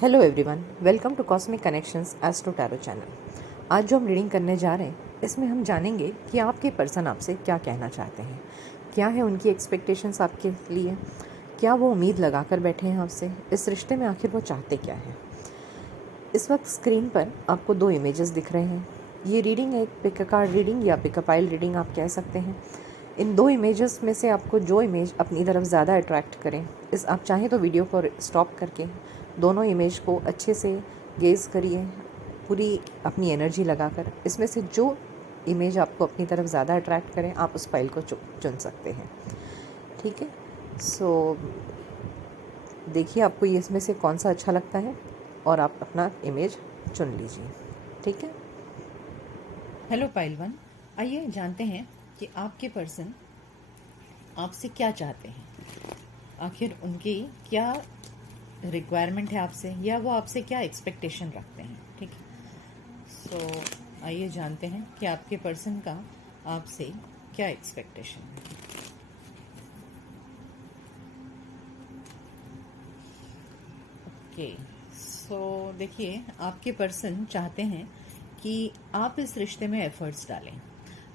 Hello everyone, welcome to Cosmic Connections Astro Tarot channel. आज जो हम रीडिंग करने जा रहे हैं इसमें हम जानेंगे कि आपके पर्सन आपसे क्या कहना चाहते हैं, क्या है उनकी एक्सपेक्टेशंस आपके लिए, क्या वो उम्मीद लगा कर बैठे हैं आपसे, इस रिश्ते में आखिर वो चाहते क्या हैं। इस वक्त स्क्रीन पर आपको दो इमेजेस दिख रहे हैं। ये रीडिंग है एक पिक अ कार्ड रीडिंग या पिक अ पाइल रीडिंग आप कह सकते हैं। इन दो इमेजेस में से आपको जो इमेज अपनी तरफ ज़्यादा अट्रैक्ट करें, इस आप चाहें तो वीडियो को स्टॉप करके दोनों इमेज को अच्छे से गेज़ करिए, पूरी अपनी एनर्जी लगाकर। इसमें से जो इमेज आपको अपनी तरफ ज़्यादा अट्रैक्ट करें आप उस फाइल को चुन सकते हैं। ठीक है, सो देखिए आपको ये इसमें से कौन सा अच्छा लगता है और आप अपना इमेज चुन लीजिए। ठीक है। हेलो पाइल वन, आइए जानते हैं कि आपके पर्सन आपसे क्या चाहते हैं, आखिर उनकी क्या रिक्वायरमेंट है आपसे, या वो आपसे क्या एक्सपेक्टेशन रखते हैं। ठीक है, सो आइए जानते हैं कि आपके पर्सन का आपसे क्या एक्सपेक्टेशन है। ओके, सो देखिए आपके पर्सन चाहते हैं कि आप इस रिश्ते में एफर्ट्स डालें।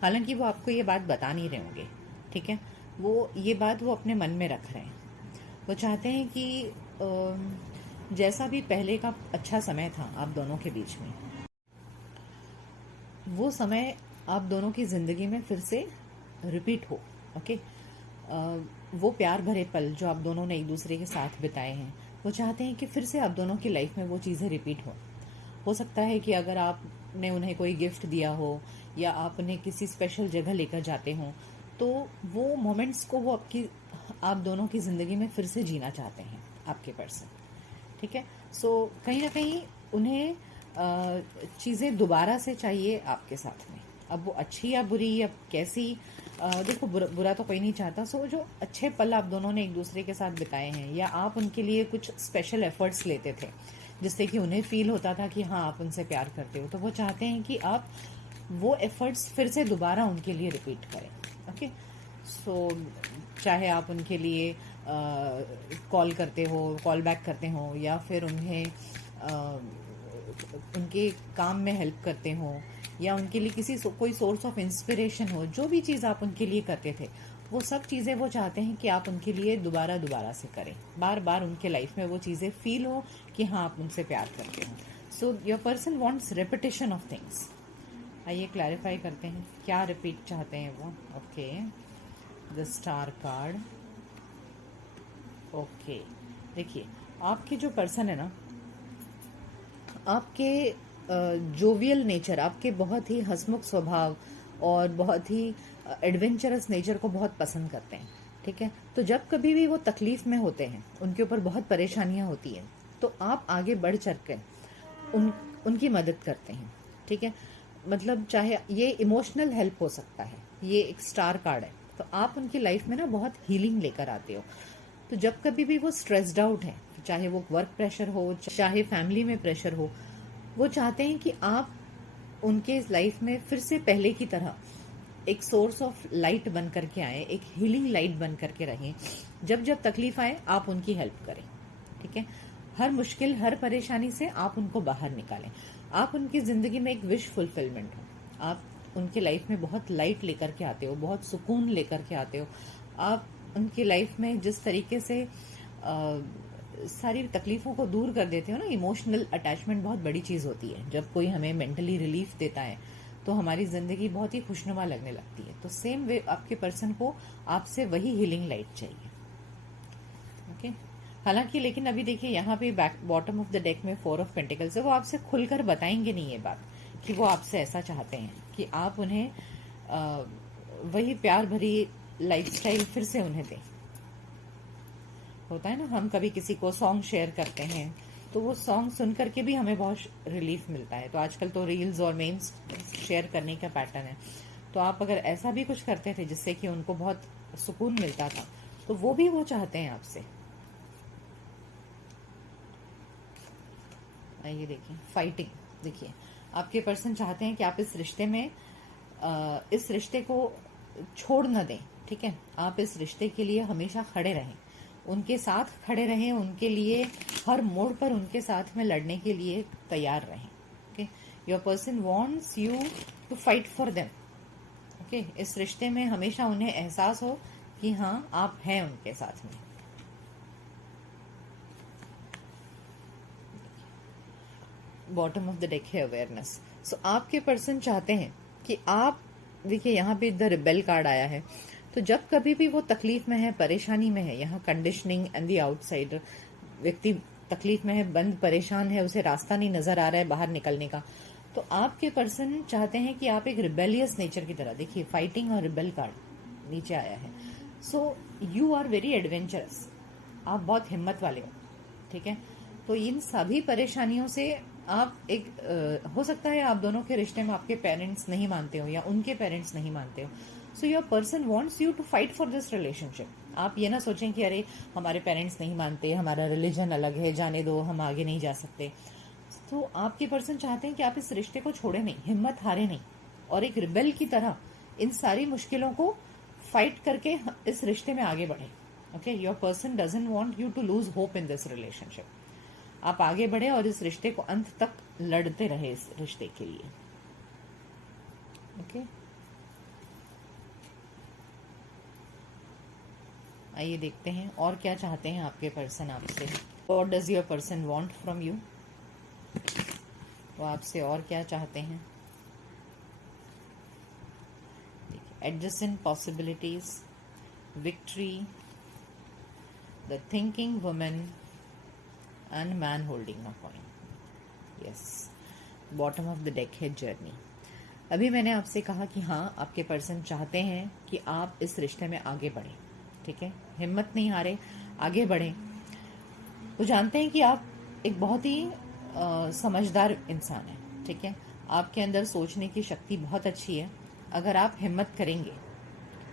हालांकि वो आपको ये बात बता नहीं रहे होंगे। ठीक है, वो ये बात वो अपने मन में रख रहे हैं। वो चाहते हैं कि जैसा भी पहले का अच्छा समय था आप दोनों के बीच में, वो समय आप दोनों की ज़िंदगी में फिर से रिपीट हो। ओके, वो प्यार भरे पल जो आप दोनों ने एक दूसरे के साथ बिताए हैं, वो चाहते हैं कि फिर से आप दोनों की लाइफ में वो चीज़ें रिपीट हो सकता है कि अगर आपने उन्हें कोई गिफ्ट दिया हो या आप उन्हें किसी स्पेशल जगह लेकर जाते हो, तो वो मोमेंट्स को वो आप दोनों की ज़िंदगी में फिर से जीना चाहते हैं आपके पर्सन। ठीक है, सो कहीं ना कहीं उन्हें चीज़ें दोबारा से चाहिए आपके साथ में। अब वो अच्छी या बुरी या कैसी, देखो बुरा तो कोई नहीं चाहता। सो जो अच्छे पल आप दोनों ने एक दूसरे के साथ बिताए हैं, या आप उनके लिए कुछ स्पेशल एफर्ट्स लेते थे जिससे कि उन्हें फील होता था कि हाँ आप उनसे प्यार करते हो, तो वो चाहते हैं कि आप वो एफर्ट्स फिर से दोबारा उनके लिए रिपीट करें। ओके, सो चाहे आप उनके लिए कॉल करते हो, कॉल बैक करते हो, या फिर उन्हें उनके काम में हेल्प करते हो, या उनके लिए कोई सोर्स ऑफ इंस्पिरेशन हो, जो भी चीज़ आप उनके लिए करते थे, वो सब चीज़ें वो चाहते हैं कि आप उनके लिए दोबारा दोबारा से करें, बार बार उनके लाइफ में वो चीज़ें फील हो कि हाँ आप उनसे प्यार करते हो। So your person wants repetition of things. आइए क्लैरिफाई करते हैं क्या रिपीट चाहते हैं वो। Okay, the star card. Okay, देखिए आपके जो पर्सन है ना, आपके जोवियल नेचर, आपके बहुत ही हंसमुख स्वभाव और बहुत ही एडवेंचरस नेचर को बहुत पसंद करते हैं। ठीक है, तो जब कभी भी वो तकलीफ में होते हैं, उनके ऊपर बहुत परेशानियां होती हैं, तो आप आगे बढ़ चढ़ के उनकी मदद करते हैं। ठीक है, मतलब चाहे ये इमोशनल हेल्प हो सकता है, ये एक स्टार कार्ड है, तो आप उनकी लाइफ में ना बहुत हीलिंग लेकर आते हो। तो जब कभी भी वो स्ट्रेस्ड आउट है, चाहे वो वर्क प्रेशर हो, चाहे फैमिली में प्रेशर हो, वो चाहते हैं कि आप उनके लाइफ में फिर से पहले की तरह एक सोर्स ऑफ लाइट बन करके आए, एक हीलिंग लाइट बन करके रहें। जब जब तकलीफ आए आप उनकी हेल्प करें। ठीक है, हर मुश्किल, हर परेशानी से आप उनको बाहर निकालें। आप उनकी जिंदगी में एक विश फुलफिलमेंट हो। आप उनके लाइफ में बहुत लाइट लेकर के आते हो, बहुत सुकून लेकर के आते हो। आप उनकी लाइफ में जिस तरीके से सारी तकलीफों को दूर कर देते हो ना, इमोशनल अटैचमेंट बहुत बड़ी चीज़ होती है। जब कोई हमें मेंटली रिलीफ देता है तो हमारी ज़िंदगी बहुत ही खुशनुमा लगने लगती है। तो सेम वे आपके पर्सन को आपसे वही हीलिंग लाइट चाहिए। ओके, हालांकि लेकिन अभी देखिए यहाँ पे back bottom of the deck में 4 ऑफ पेंटिकल्स है। वो आपसे खुलकर बताएंगे नहीं ये बात कि वो आपसे ऐसा चाहते हैं कि आप उन्हें वही प्यार भरी लाइफस्टाइल फिर से उन्हें दें। होता है ना, हम कभी किसी को सॉन्ग शेयर करते हैं तो वो सॉन्ग सुन करके भी हमें बहुत रिलीफ मिलता है। तो आजकल तो रील्स और मेम्स शेयर करने का पैटर्न है। तो आप अगर ऐसा भी कुछ करते थे जिससे कि उनको बहुत सुकून मिलता था, तो वो भी वो चाहते हैं आपसे। ये देखिए फाइटिंग। देखिए आपके पर्सन चाहते हैं कि आप इस रिश्ते में इस रिश्ते को छोड़ न दें। ठीक है, आप इस रिश्ते के लिए हमेशा खड़े रहें। उनके साथ खड़े रहें, उनके लिए हर मोड़ पर उनके साथ में लड़ने के लिए तैयार रहें। Okay, your person wants you to fight for them. Okay, इस रिश्ते में हमेशा उन्हें एहसास हो कि हाँ आप हैं उनके साथ में। बॉटम ऑफ द डेक है अवेयरनेस। सो आपके पर्सन चाहते हैं कि आप, देखिए यहाँ पे द रिबेल कार्ड आया है, तो जब कभी भी वो तकलीफ में है, परेशानी में है, यहाँ कंडीशनिंग एंड द आउटसाइडर, व्यक्ति तकलीफ में है, बंद परेशान है, उसे रास्ता नहीं नजर आ रहा है बाहर निकलने का, तो आपके पर्सन चाहते हैं कि आप एक रिबेलियस नेचर की तरह, देखिए फाइटिंग और रिबेल कार्ड नीचे आया है। So you are very adventurous, आप बहुत हिम्मत वाले हो, ठीक है। तो इन सभी परेशानियों से आप एक हो सकता है आप दोनों के रिश्ते में आपके पेरेंट्स नहीं मानते हो या उनके पेरेंट्स नहीं मानते हो। So your person wants you to fight for this relationship. आप ये ना सोचें कि अरे हमारे पेरेंट्स नहीं मानते, हमारा रिलीजन अलग है, जाने दो, हम आगे नहीं जा सकते। तो आपके पर्सन चाहते हैं कि आप इस रिश्ते को छोड़े नहीं, हिम्मत हारे नहीं, और एक रिबेल की तरह इन सारी मुश्किलों को फाइट करके इस रिश्ते में आगे बढ़े। Okay, your person doesn't want you to lose hope in this relationship. आप आगे बढ़े और इस रिश्ते को अंत तक लड़ते रहे इस रिश्ते के लिए। ओके, आइए देखते हैं और क्या चाहते हैं आपके पर्सन आपसे। What does your person want from you, वो आपसे और क्या चाहते हैं। Adjacent possibilities, victory, the thinking woman and man holding a coin. Yes, bottom of the deck है जर्नी। अभी मैंने आपसे कहा कि हाँ आपके पर्सन चाहते हैं कि आप इस रिश्ते में आगे बढ़ें, ठीक है, हिम्मत नहीं हारे, आगे बढ़ें। वो जानते हैं कि आप एक बहुत ही समझदार इंसान हैं, ठीक है, आपके अंदर सोचने की शक्ति बहुत अच्छी है। अगर आप हिम्मत करेंगे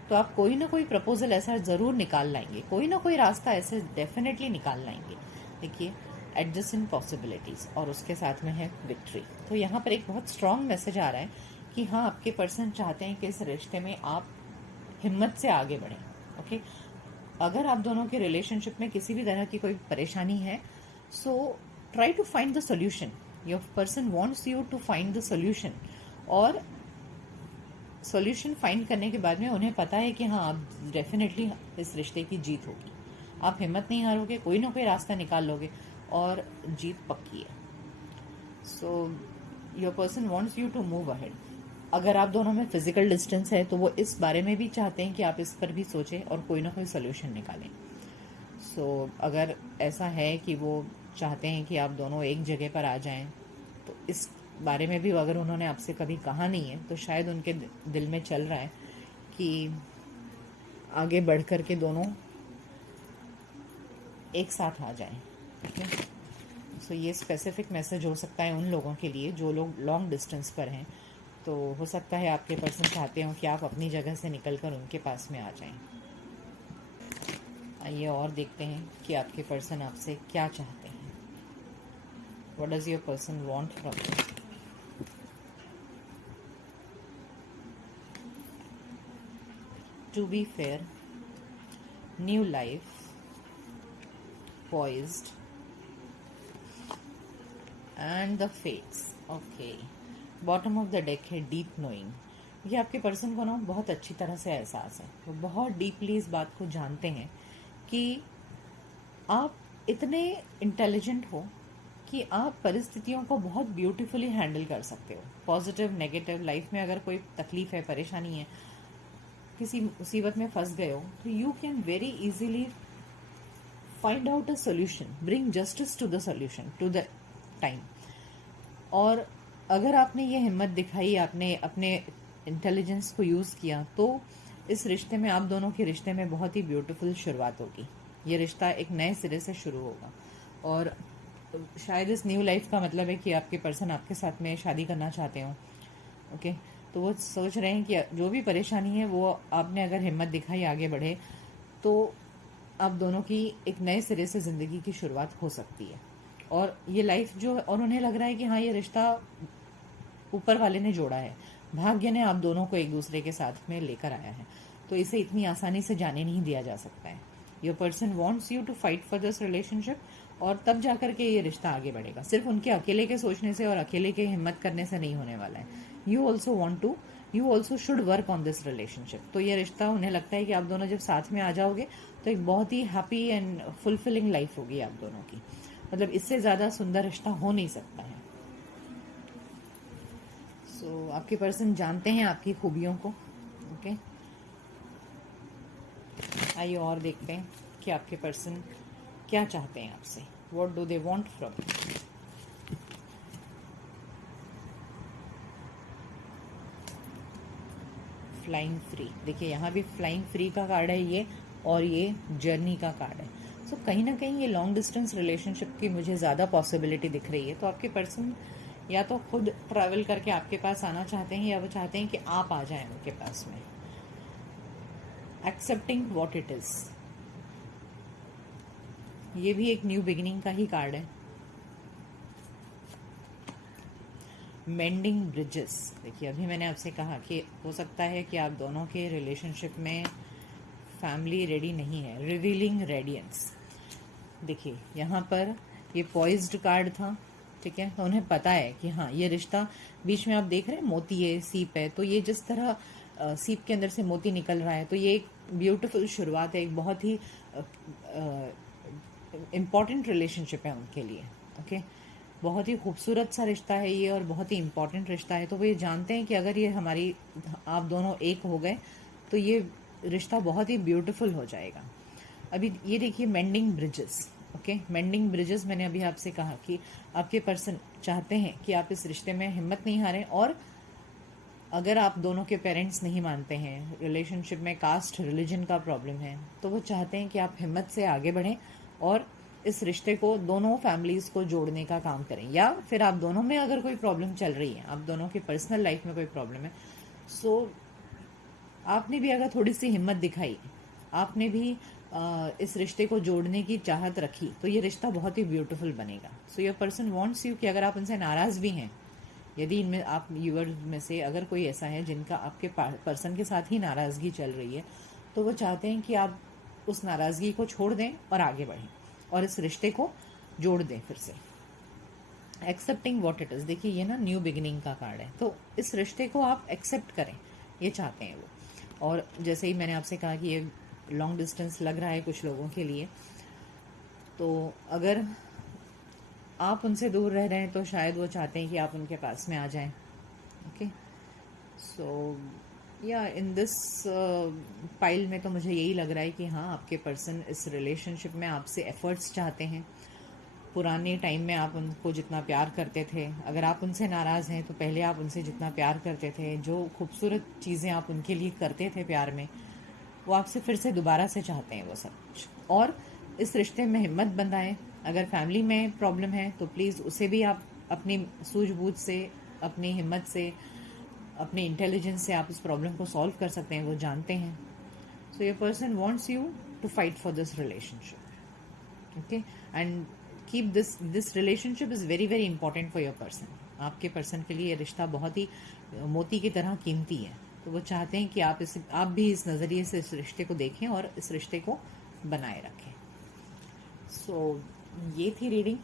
तो आप कोई ना कोई प्रपोजल ऐसा जरूर निकाल लाएंगे, कोई ना कोई रास्ता ऐसे डेफिनेटली निकाल लाएंगे। देखिए, एडजस्टेंट पॉसिबिलिटीज और उसके साथ में है विक्ट्री। तो यहाँ पर एक बहुत स्ट्रांग मैसेज आ रहा है कि हाँ आपके पर्सन चाहते हैं कि इस रिश्ते में आप हिम्मत से आगे बढ़ें। ओके, अगर आप दोनों के रिलेशनशिप में किसी भी तरह की कोई परेशानी है, so try to find the solution. Your person wants you to find the solution, और सॉल्यूशन फाइंड करने के बाद में उन्हें पता है कि हाँ आप डेफिनेटली इस रिश्ते की जीत होगी, आप हिम्मत नहीं हारोगे, कोई ना कोई रास्ता निकाल लोगे और जीत पक्की है। So your person wants you to move ahead. अगर आप दोनों में फिजिकल डिस्टेंस है तो वो इस बारे में भी चाहते हैं कि आप इस पर भी सोचें और कोई ना कोई सोल्यूशन निकालें। सो अगर ऐसा है कि वो चाहते हैं कि आप दोनों एक जगह पर आ जाएं, तो इस बारे में भी अगर उन्होंने आपसे कभी कहा नहीं है तो शायद उनके दिल में चल रहा है कि आगे बढ़ कर के दोनों एक साथ आ जाएं। ठीक है, सो ये स्पेसिफिक मैसेज हो सकता है उन लोगों के लिए जो लोग लॉन्ग डिस्टेंस पर हैं। तो हो सकता है आपके पर्सन चाहते हो कि आप अपनी जगह से निकलकर उनके पास में आ जाएं। आइए और देखते हैं कि आपके पर्सन आपसे क्या चाहते हैं। What does your person want from you. To be fair, new life, poised, and the fates. Okay. Bottom of the deck है deep knowing. ये आपके पर्सन को ना बहुत अच्छी तरह से एहसास है, वो बहुत डीपली इस बात को जानते हैं कि आप इतने इंटेलिजेंट हो कि आप परिस्थितियों को बहुत ब्यूटीफुली हैंडल कर सकते हो। पॉजिटिव, नेगेटिव, लाइफ में अगर कोई तकलीफ है, परेशानी है, किसी मुसीबत में फंस गए हो, तो you can very easily find out a solution, bring justice to the solution to the time. और अगर आपने ये हिम्मत दिखाई, आपने अपने इंटेलिजेंस को यूज किया, तो इस रिश्ते में, आप दोनों के रिश्ते में बहुत ही ब्यूटीफुल शुरुआत होगी। ये रिश्ता एक नए सिरे से शुरू होगा और शायद इस न्यू लाइफ का मतलब है कि आपके पर्सन आपके साथ में शादी करना चाहते हो। ओके, तो वो सोच रहे हैं कि जो भी परेशानी है वो आपने अगर हिम्मत दिखाई, आगे बढ़े, तो आप दोनों की एक नए सिरे से जिंदगी की शुरुआत हो सकती है। और ये लाइफ जो, और उन्हें लग रहा है कि हाँ ये रिश्ता ऊपर वाले ने जोड़ा है, भाग्य ने आप दोनों को एक दूसरे के साथ में लेकर आया है, तो इसे इतनी आसानी से जाने नहीं दिया जा सकता है। Your person wants you to fight for this relationship, और तब जाकर के ये रिश्ता आगे बढ़ेगा। सिर्फ उनके अकेले के सोचने से और अकेले के हिम्मत करने से नहीं होने वाला है। You also should work on this relationship. तो ये रिश्ता, उन्हें लगता है कि आप दोनों जब साथ में आ जाओगे तो एक बहुत ही हैप्पी एंड फुलफिलिंग लाइफ होगी आप दोनों की। मतलब इससे ज्यादा सुंदर रिश्ता हो नहीं सकता है। सो आपके पर्सन जानते हैं आपकी खूबियों को। ओके, आइए और देखते हैं कि आपके पर्सन क्या चाहते हैं आपसे। What do they want from you. Flying free, देखिए यहाँ भी फ्लाइंग फ्री का कार्ड है ये, और ये जर्नी का कार्ड है। सो कहीं ना कहीं ये लॉन्ग डिस्टेंस रिलेशनशिप की मुझे ज़्यादा पॉसिबिलिटी दिख रही है। तो आपके पर्सन या तो खुद ट्रैवल करके आपके पास आना चाहते हैं, या वो चाहते हैं कि आप आ जाएं उनके पास में। एक्सेप्टिंग वॉट इट इज, ये भी एक न्यू बिगिनिंग का ही कार्ड है। मेंडिंग ब्रिजेस, देखिए अभी मैंने आपसे कहा कि हो सकता है कि आप दोनों के रिलेशनशिप में फैमिली रेडी नहीं है। रिवीलिंग रेडियंस, देखिए यहाँ पर ये पॉइज्ड कार्ड था, ठीक है। तो उन्हें पता है कि हाँ ये रिश्ता, बीच में आप देख रहे हैं मोती है, सीप है, तो ये जिस तरह सीप के अंदर से मोती निकल रहा है, तो ये एक ब्यूटीफुल शुरुआत है, एक बहुत ही इम्पॉर्टेंट रिलेशनशिप है उनके लिए। ओके, बहुत ही खूबसूरत सा रिश्ता है ये, और बहुत ही इम्पॉर्टेंट रिश्ता है। तो वो ये जानते हैं कि अगर ये हमारी, आप दोनों एक हो गए तो ये रिश्ता बहुत ही ब्यूटीफुल हो जाएगा। अभी ये देखिए mending bridges. Okay, mending bridges, मैंने अभी आपसे कहा कि आपके पर्सन चाहते हैं कि आप इस रिश्ते में हिम्मत नहीं हारें, और अगर आप दोनों के पेरेंट्स नहीं मानते हैं, रिलेशनशिप में कास्ट रिलीजन का प्रॉब्लम है, तो वो चाहते हैं कि आप हिम्मत से आगे बढ़ें और इस रिश्ते को, दोनों फैमिलीज को जोड़ने का काम करें। या फिर आप दोनों में अगर कोई प्रॉब्लम चल रही है, आप दोनों की पर्सनल लाइफ में कोई प्रॉब्लम है, सो आपने भी अगर थोड़ी सी हिम्मत दिखाई, आपने भी इस रिश्ते को जोड़ने की चाहत रखी, तो ये रिश्ता बहुत ही ब्यूटीफुल बनेगा। सो योर पर्सन वांट्स यू कि अगर आप उनसे नाराज भी हैं, यदि इनमें आप व्यूअर्स में से अगर कोई ऐसा है जिनका आपके पर्सन के साथ ही नाराजगी चल रही है, तो वो चाहते हैं कि आप उस नाराजगी को छोड़ दें और आगे बढ़ें और इस रिश्ते को जोड़ दें फिर से। एक्सेप्टिंग वॉट इट इज, देखिए ये ना न्यू बिगिनिंग का कार्ड है, तो इस रिश्ते को आप एक्सेप्ट करें, ये चाहते हैं वो। और जैसे ही मैंने आपसे कहा कि ये लॉन्ग डिस्टेंस लग रहा है कुछ लोगों के लिए, तो अगर आप उनसे दूर रह रहे हैं तो शायद वो चाहते हैं कि आप उनके पास में आ जाएं। ओके, सो या इन दिस पाइल में तो मुझे यही लग रहा है कि हाँ आपके पर्सन इस रिलेशनशिप में आपसे एफर्ट्स चाहते हैं। पुराने टाइम में आप उनको जितना प्यार करते थे, अगर आप उनसे नाराज़ हैं तो पहले आप उनसे जितना प्यार करते थे, जो खूबसूरत चीज़ें आप उनके लिए करते थे प्यार में, वो आपसे फिर से दोबारा से चाहते हैं वो सब कुछ। और इस रिश्ते में हिम्मत बंधाएं। अगर फैमिली में प्रॉब्लम है तो प्लीज़ उसे भी आप अपनी सूझबूझ से, अपनी हिम्मत से, अपने इंटेलिजेंस से आप इस प्रॉब्लम को सॉल्व कर सकते हैं, वो जानते हैं। So your person wants you to fight for this relationship. Okay, and keep this relationship is very very important for your person. आपके पर्सन के लिए ये रिश्ता बहुत ही मोती की तरह कीमती है। तो वो चाहते हैं कि आप भी इस नज़रिए से इस रिश्ते को देखें और इस रिश्ते को बनाए रखें। सो ये थी रीडिंग।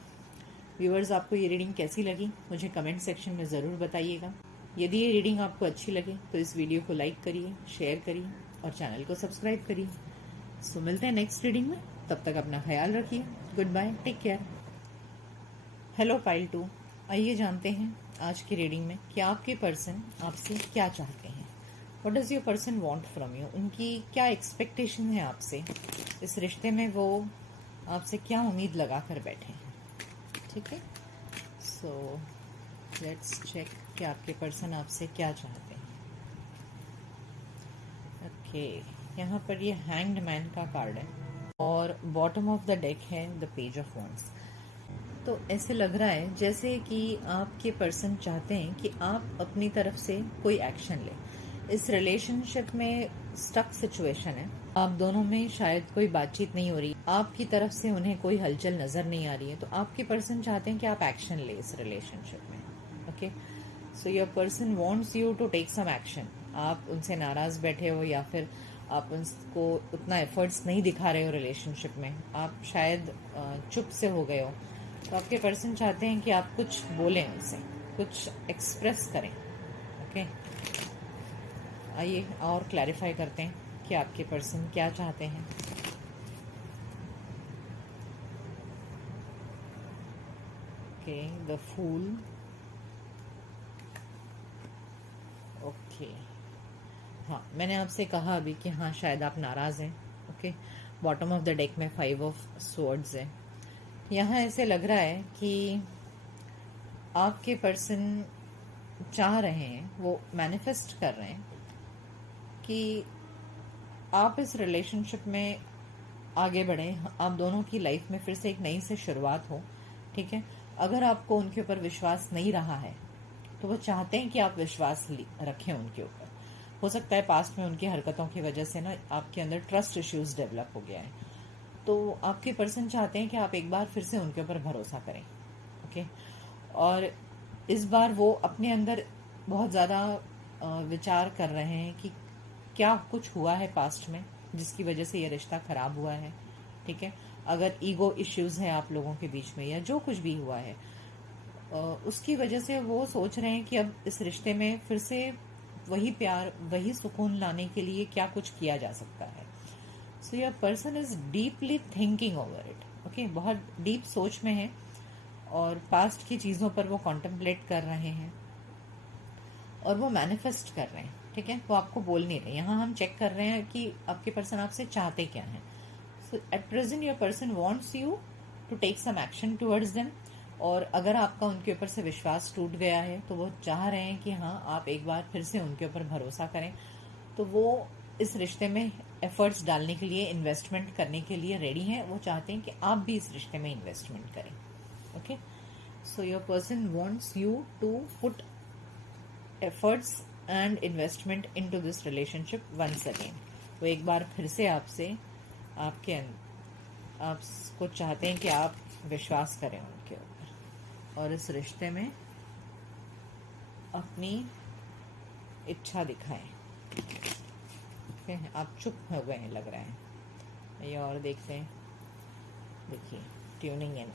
व्यूअर्स, आपको ये रीडिंग कैसी लगी मुझे कमेंट सेक्शन में ज़रूर बताइएगा। यदि ये रीडिंग आपको अच्छी लगे तो इस वीडियो को लाइक करिए, शेयर करिए और चैनल को सब्सक्राइब करिए। सो मिलते हैं नेक्स्ट रीडिंग में, तब तक अपना ख्याल रखिए। Good bye, take care. Hello pile 2, आइए जानते हैं आज की रीडिंग में कि आपके पर्सन आपसे क्या चाहते हैं। What does your person want from you, उनकी क्या एक्सपेक्टेशन है आपसे इस रिश्ते में, वो आपसे क्या उम्मीद लगा कर बैठे हैं। ठीक है, सो लेट्स चेक कि आपके पर्सन आपसे क्या चाहते हैं। ओके, यहाँ पर ये हैंग्ड मैन का कार्ड है और बॉटम ऑफ द डेक है द पेज ऑफ वॉन्ड्स। तो ऐसे लग रहा है जैसे कि आपके पर्सन चाहते हैं कि आप अपनी तरफ से कोई एक्शन लें। इस रिलेशनशिप में स्टक सिचुएशन है, आप दोनों में शायद कोई बातचीत नहीं हो रही, आपकी तरफ से उन्हें कोई हलचल नजर नहीं आ रही है, तो आपके पर्सन चाहते हैं कि आप एक्शन ले इस रिलेशनशिप में। Okay, so your person wants you to take some action. आप उनसे नाराज बैठे हो या फिर आप उसको उतना एफर्ट्स नहीं दिखा रहे हो रिलेशनशिप में, आप शायद चुप से हो गए हो, तो आपके पर्सन चाहते हैं कि आप कुछ बोलें उनसे, कुछ एक्सप्रेस करें। ओके, आइए और क्लैरिफाई करते हैं कि आपके पर्सन क्या चाहते हैं। Okay, the fool. ओके, हाँ मैंने आपसे कहा अभी कि हाँ शायद आप नाराज हैं। Okay, bottom of the deck में 5 ऑफ स्वॉर्ड्स है। यहाँ ऐसे लग रहा है कि आपके पर्सन चाह रहे हैं, वो मैनिफेस्ट कर रहे हैं कि आप इस रिलेशनशिप में आगे बढ़ें, आप दोनों की लाइफ में फिर से एक नई से शुरुआत हो। ठीक है, अगर आपको उनके ऊपर विश्वास नहीं रहा है तो वो चाहते हैं कि आप विश्वास रखें उनके ऊपर। हो सकता है पास्ट में उनकी हरकतों की वजह से ना आपके अंदर ट्रस्ट इश्यूज डेवलप हो गया है, तो आपके पर्सन चाहते हैं कि आप एक बार फिर से उनके ऊपर भरोसा करें। ओके, और इस बार वो अपने अंदर बहुत ज़्यादा विचार कर रहे हैं कि क्या कुछ हुआ है पास्ट में जिसकी वजह से ये रिश्ता खराब हुआ है। ठीक है, अगर ईगो इश्यूज हैं आप लोगों के बीच में या जो कुछ भी हुआ है, उसकी वजह से वो सोच रहे हैं कि अब इस रिश्ते में फिर से वही प्यार, वही सुकून लाने के लिए क्या कुछ किया जा सकता है। So your person is deeply thinking over it. Okay, बहुत डीप सोच में है और पास्ट की चीज़ों पर वो कॉन्टेम्पलेट कर रहे हैं और वो मैनिफेस्ट कर रहे हैं। ठीक है, वो आपको बोल नहीं रहे। यहाँ हम चेक कर रहे हैं कि आपके पर्सन आपसे चाहते क्या हैं। So at present your person wants you to take some action towards them, और अगर आपका उनके ऊपर से विश्वास टूट गया है तो वो चाह रहे हैं कि हाँ आप एक बार फिर से उनके ऊपर भरोसा करें। तो वो इस रिश्ते में एफर्ट्स डालने के लिए, इन्वेस्टमेंट करने के लिए रेडी हैं। वो चाहते हैं कि आप भी इस रिश्ते में इन्वेस्टमेंट करें। Okay, so your person wants you to put efforts and investment into this relationship once again. वो एक बार फिर से आपसे आपको चाहते हैं कि आप विश्वास करें उनके ऊपर और इस रिश्ते में अपनी इच्छा दिखाएं। ठीक है, आप चुप हो गए हैं लग रहा है। ये और देखते हैं, देखिए tuning in.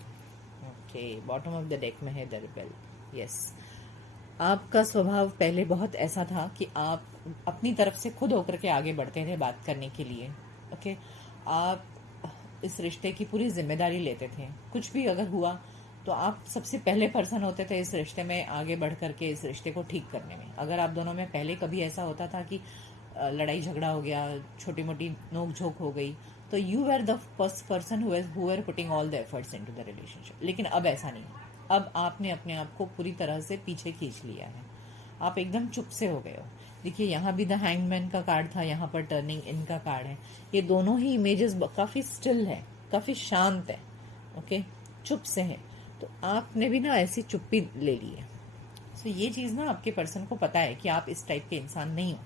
Okay, bottom of the deck में है द रिबेल। यस, आपका स्वभाव पहले बहुत ऐसा था कि आप अपनी तरफ से खुद होकर के आगे बढ़ते थे बात करने के लिए। ओके, आप इस रिश्ते की पूरी जिम्मेदारी लेते थे। कुछ भी अगर हुआ तो आप सबसे पहले पर्सन होते थे इस रिश्ते में आगे बढ़ करके इस रिश्ते को ठीक करने में। अगर आप दोनों में पहले कभी ऐसा होता था कि लड़ाई झगड़ा हो गया, छोटी मोटी नोक झोंक हो गई, तो you are the first person who are putting all the efforts into the relationship. लेकिन अब ऐसा नहीं है। अब आपने अपने आप को पूरी तरह से पीछे खींच लिया है, आप एकदम चुप से हो गए हो। देखिए यहाँ भी द हैंगमैन का कार्ड था, यहाँ पर टर्निंग इन का कार्ड है। ये दोनों ही इमेजेस काफी स्टिल है, काफी शांत है। ओके, चुप से है। तो आपने भी ना ऐसी चुप्पी ले ली है। सो ये चीज ना आपके पर्सन को पता है कि आप इस टाइप के इंसान नहीं हो।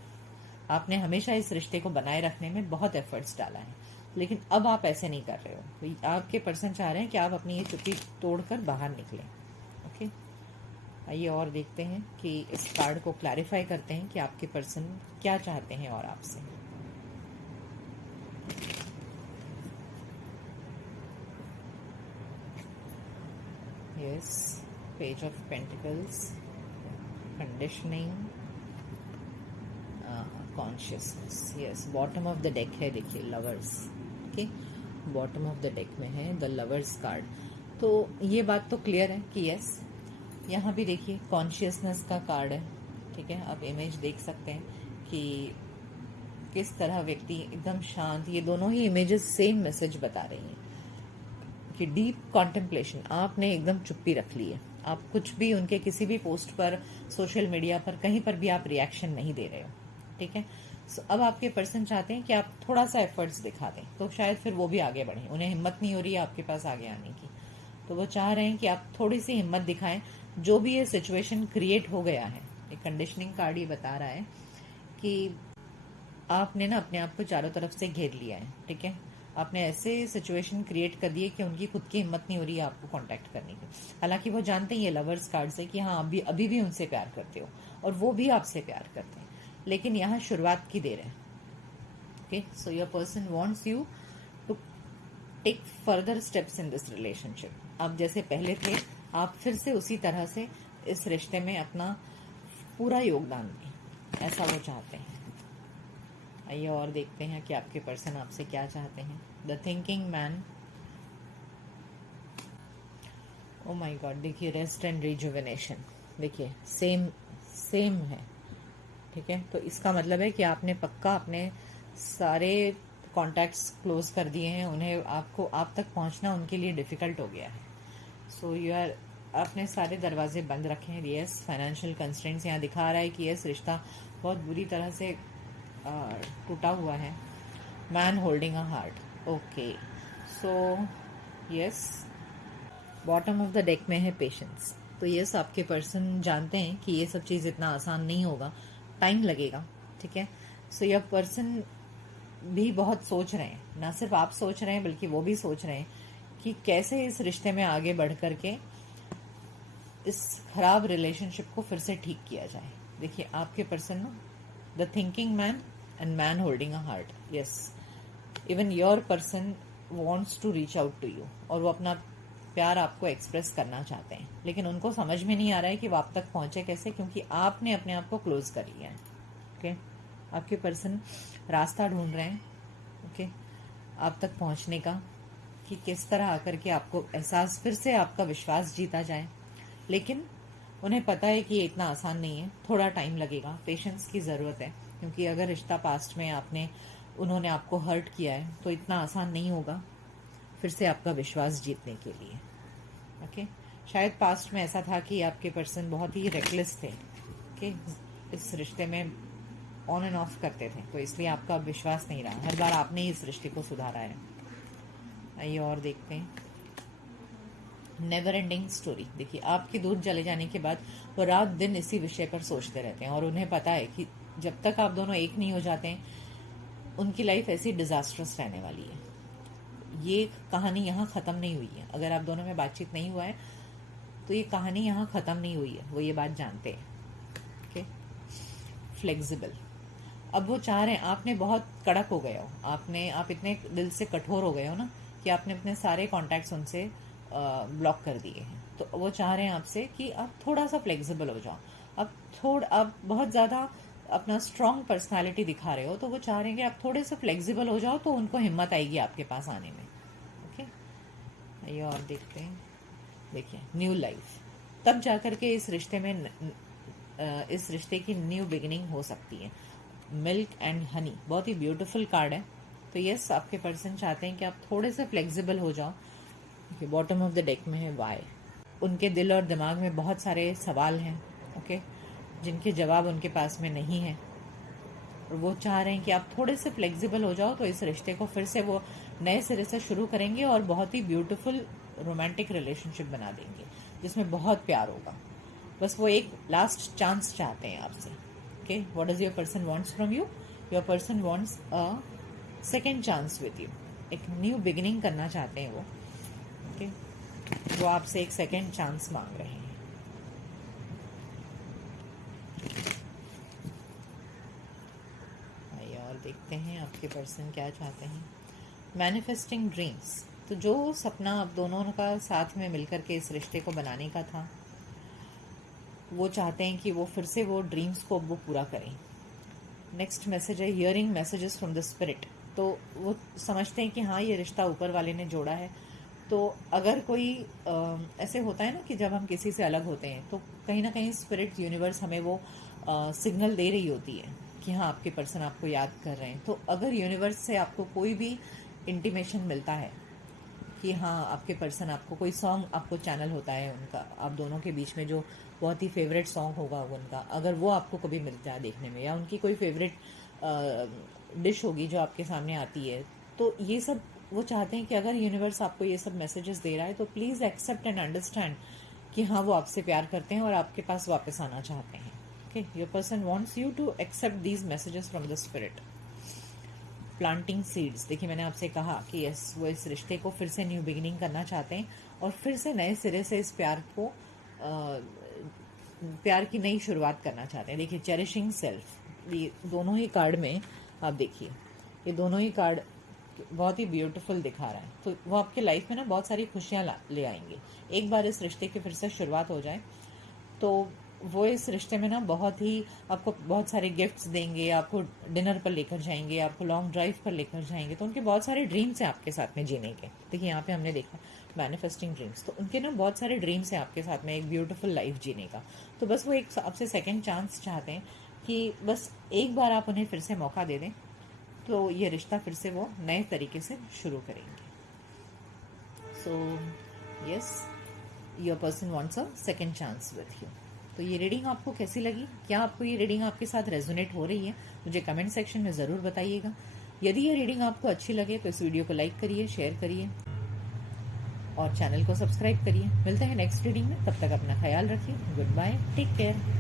आपने हमेशा इस रिश्ते को बनाए रखने में बहुत एफर्ट्स डाला है, लेकिन अब आप ऐसे नहीं कर रहे हो। तो आपके पर्सन चाह रहे हैं कि आप अपनी ये चुप्पी तोड़कर बाहर निकलें। ओके, आइए और देखते हैं कि इस कार्ड को क्लैरिफाई करते हैं कि आपके पर्सन क्या चाहते हैं और आपसे। Yes, page of pentacles, conditioning, consciousness. Yes, bottom of the deck है, देखिए lovers. Okay, bottom of the deck में है द लवर्स कार्ड। तो ये बात तो क्लियर है कि यस, यहाँ भी देखिए कॉन्शियसनेस का कार्ड है। ठीक है, आप इमेज देख सकते हैं कि किस तरह व्यक्ति एकदम शांत, ये दोनों ही इमेजेस सेम मैसेज बता रही हैं कि डीप कॉन्टेम्पलेशन। आपने एकदम चुप्पी रख ली है, आप कुछ भी उनके किसी भी पोस्ट पर, सोशल मीडिया पर, कहीं पर भी आप रिएक्शन नहीं दे रहे हो। ठीक है, सो अब आपके पर्सन चाहते हैं कि आप थोड़ा सा एफर्ट्स दिखा दें, तो शायद फिर वो भी आगे बढ़े। उन्हें हिम्मत नहीं हो रही है आपके पास आगे आने की, तो वो चाह रहे हैं कि आप थोड़ी सी हिम्मत दिखाएं। जो भी ये सिचुएशन क्रिएट हो गया है, एक कंडीशनिंग कार्ड ये बता रहा है कि आपने ना अपने आप को चारों तरफ से घेर लिया है। ठीक है, आपने ऐसे सिचुएशन क्रिएट कर दिए कि उनकी खुद की हिम्मत नहीं हो रही है आपको कांटेक्ट करने की। हालांकि वो जानते हैं ये लवर्स कार्ड से कि हाँ अभी भी उनसे प्यार करते हो और वो भी आपसे प्यार करते हैं, लेकिन यहाँ शुरुआत की देर है। Okay, so your person wants you to take further steps in this relationship. आप जैसे पहले थे, आप फिर से उसी तरह से इस रिश्ते में अपना पूरा योगदान दें, ऐसा वो चाहते हैं। आइए और देखते हैं कि आपके पर्सन आपसे क्या चाहते हैं। The thinking man, oh my God, देखिए रेस्ट एंड रिजुविनेशन, देखिए सेम सेम है, ठीक है। तो इसका मतलब है कि आपने पक्का अपने सारे कॉन्टैक्ट्स क्लोज कर दिए हैं, उन्हें आपको आप तक पहुंचना उनके लिए डिफिकल्ट हो गया है। सो यू आर, आपने सारे दरवाजे बंद रखे हैं। यस, फाइनेंशियल कंस्ट्रेंट्स यहाँ दिखा रहा है कि यस, रिश्ता बहुत बुरी तरह से टूटा हुआ है। Man holding a heart, okay. So yes, bottom of the deck में है पेशेंस। तो यस, आपके पर्सन जानते हैं कि ये सब चीज़ इतना आसान नहीं होगा, टाइम लगेगा, ठीक है। सो योर पर्सन भी बहुत सोच रहे हैं, ना सिर्फ आप सोच रहे हैं बल्कि वो भी सोच रहे हैं कि कैसे इस रिश्ते में आगे बढ़ करके इस खराब रिलेशनशिप को फिर से ठीक किया जाए। देखिए आपके पर्सन ना, the thinking man and man holding a heart, yes, even your person wants to reach out to you, और वो अपना प्यार आपको एक्सप्रेस करना चाहते हैं, लेकिन उनको समझ में नहीं आ रहा है कि वो आप तक पहुंचे कैसे, क्योंकि आपने अपने आप को क्लोज कर लिया है। ओके, आपके पर्सन रास्ता ढूंढ रहे हैं, ओके, आप तक पहुंचने का, कि किस तरह आकर के आपको एहसास, फिर से आपका विश्वास जीता जाए। लेकिन उन्हें पता है कि ये इतना आसान नहीं है, थोड़ा टाइम लगेगा, पेशेंस की ज़रूरत है, क्योंकि अगर रिश्ता पास्ट में उन्होंने आपको हर्ट किया है तो इतना आसान नहीं होगा फिर से आपका विश्वास जीतने के लिए। ओके, शायद पास्ट में ऐसा था कि आपके पर्सन बहुत ही रेकलेस थे, ओके, इस रिश्ते में ऑन एंड ऑफ करते थे, तो इसलिए आपका विश्वास नहीं रहा, हर बार आपने ही इस रिश्ते को सुधारा है। आइए और देखते हैं। नेवर एंडिंग स्टोरी, देखिए आपके दूर चले जाने के बाद वो रात दिन इसी विषय पर सोचते रहते हैं, और उन्हें पता है कि जब तक आप दोनों एक नहीं हो जाते हैं उनकी लाइफ ऐसी डिजास्ट्रस रहने वाली है। ये कहानी यहाँ ख़त्म नहीं हुई है, अगर आप दोनों में बातचीत नहीं हुआ है तो ये कहानी यहाँ ख़त्म नहीं हुई है, वो ये बात जानते हैं। ओके, फ्लेक्सिबल, अब वो चाह रहे हैं, आपने बहुत कड़क हो गए हो, आप इतने दिल से कठोर हो गए हो ना कि आपने अपने सारे कॉन्टैक्ट्स उनसे ब्लॉक कर दिए हैं, तो वो चाह रहे हैं आपसे कि आप थोड़ा सा फ्लेक्सिबल हो जाओ। आप बहुत ज़्यादा अपना स्ट्रॉन्ग पर्सनालिटी दिखा रहे हो, तो वो चाह रहे हैं कि आप थोड़े से फ्लेक्सिबल हो जाओ, तो उनको हिम्मत आएगी आपके पास आने में। ओके, आइए और देखते हैं। देखिए न्यू लाइफ, तब जाकर के इस रिश्ते में इस रिश्ते की न्यू बिगिनिंग हो सकती है। मिल्क एंड हनी, बहुत ही ब्यूटीफुल कार्ड है। तो यस, आपके पर्सन चाहते हैं कि आप थोड़े से फ्लेक्सिबल हो जाओ। बॉटम ऑफ द डेक में है वाई, उनके दिल और दिमाग में बहुत सारे सवाल हैं, ओके, जिनके जवाब उनके पास में नहीं है, और वो चाह रहे हैं कि आप थोड़े से फ्लेक्सिबल हो जाओ, तो इस रिश्ते को फिर से वो नए सिरे से शुरू करेंगे और बहुत ही ब्यूटीफुल रोमांटिक रिलेशनशिप बना देंगे जिसमें बहुत प्यार होगा। बस वो एक लास्ट चांस चाहते हैं आपसे। Okay, what does your person wants from you? Your person wants a second chance with you, एक न्यू बिगिनिंग करना चाहते हैं वो। ओके, वो आपसे एक सेकेंड चांस मांग रहे हैं। आइए और देखते हैं आपके पर्सन क्या चाहते हैं। मैनिफेस्टिंग ड्रीम्स, तो जो सपना आप दोनों का साथ में मिलकर के इस रिश्ते को बनाने का था, वो चाहते हैं कि वो फिर से वो ड्रीम्स को वो पूरा करें। नेक्स्ट मैसेज है hearing messages from the spirit, तो वो समझते हैं कि हाँ, ये रिश्ता ऊपर वाले ने जोड़ा है। तो अगर कोई ऐसे होता है ना कि जब हम किसी से अलग होते हैं तो कहीं ना कहीं स्पिरिट यूनिवर्स हमें वो सिग्नल दे रही होती है कि हाँ, आपके पर्सन आपको याद कर रहे हैं। तो अगर यूनिवर्स से आपको कोई भी इंटीमेशन मिलता है कि हाँ, आपके पर्सन आपको कोई सॉन्ग, आपको चैनल होता है उनका, आप दोनों के बीच में जो बहुत ही फेवरेट सॉन्ग होगा उनका, अगर वो आपको कभी मिलता है देखने में, या उनकी कोई फेवरेट डिश होगी जो आपके सामने आती है, तो ये सब वो चाहते हैं कि अगर यूनिवर्स आपको ये सब मैसेजेस दे रहा है तो प्लीज़ एक्सेप्ट एंड अंडरस्टैंड कि हाँ, वो आपसे प्यार करते हैं और आपके पास वापस आना चाहते हैं। Okay, your person wants you to accept these messages from the spirit. Planting seeds, देखिए मैंने आपसे कहा कि यस, वो इस रिश्ते को फिर से न्यू बिगिनिंग करना चाहते हैं और फिर से नए सिरे से इस प्यार की नई शुरुआत करना चाहते हैं। देखिए चेरिशिंग सेल्फ, ये दोनों ही कार्ड में आप देखिए ये दोनों ही कार्ड बहुत ही ब्यूटीफुल दिखा रहा है, तो वो आपके लाइफ में ना बहुत सारी खुशियाँ ले आएंगे। एक बार इस रिश्ते की फिर से शुरुआत हो जाए तो वो इस रिश्ते में ना बहुत ही आपको बहुत सारे गिफ्ट्स देंगे, आपको डिनर पर लेकर जाएंगे, आपको लॉन्ग ड्राइव पर लेकर जाएंगे। तो उनके बहुत सारे ड्रीम्स हैं आपके साथ में जीने के। देखिए यहाँ पे हमने देखा मैनिफेस्टिंग ड्रीम्स, तो उनके ना बहुत सारे ड्रीम्स हैं आपके साथ में एक ब्यूटीफुल लाइफ जीने का। तो बस वो एक आपसे सेकेंड चांस चाहते हैं कि बस एक बार आप उन्हें फिर से मौका दे दें, तो ये रिश्ता फिर से वो नए तरीके से शुरू करेंगे। So yes, your person wants a second chance with you. तो ये रीडिंग आपको कैसी लगी? क्या आपको ये रीडिंग आपके साथ रेजोनेट हो रही है? मुझे कमेंट सेक्शन में ज़रूर बताइएगा। यदि ये रीडिंग आपको अच्छी लगे तो इस वीडियो को लाइक करिए, शेयर करिए और चैनल को सब्सक्राइब करिए। मिलते हैं नेक्स्ट रीडिंग में, तब तक अपना ख्याल रखिए। Good bye, take care.